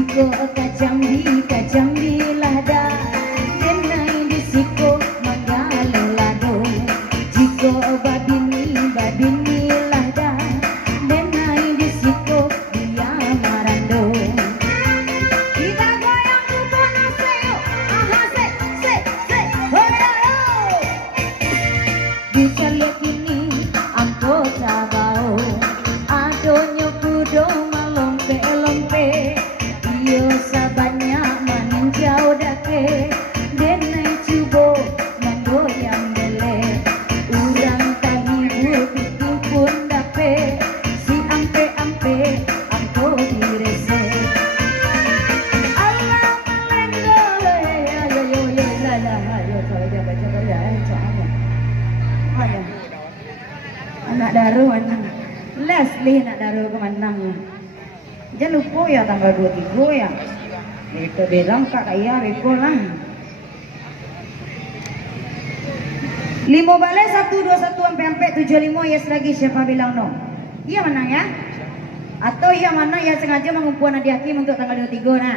Jiko kajambi lada denai disiko manggalo lado. Jiko babini lada denai disiko dia marando. Kita goyang kupona seo, aha se, hoyo. Bisa lihat ini ampo tabao, adonyo kudo malompe-lompe. Iyo sabanya maninjau dake denai cubo manggoyang bele. Urang tahibu piting pun dape si ampe-ampe ampo direse. Allah melenggo ayo lala ayo coba ya coba. Ayo. Anak daru anak Leslie anak daru kemana? Jangan lupa ya tanggal 23 ya. Itu bilang kak iya Riko lah. 5 balai 121 sampai 75 yes lagi siapa bilang no? Iya mana ya? Atau iya mana ya sengaja mengumpulkan adik hakim untuk tanggal 23 nah.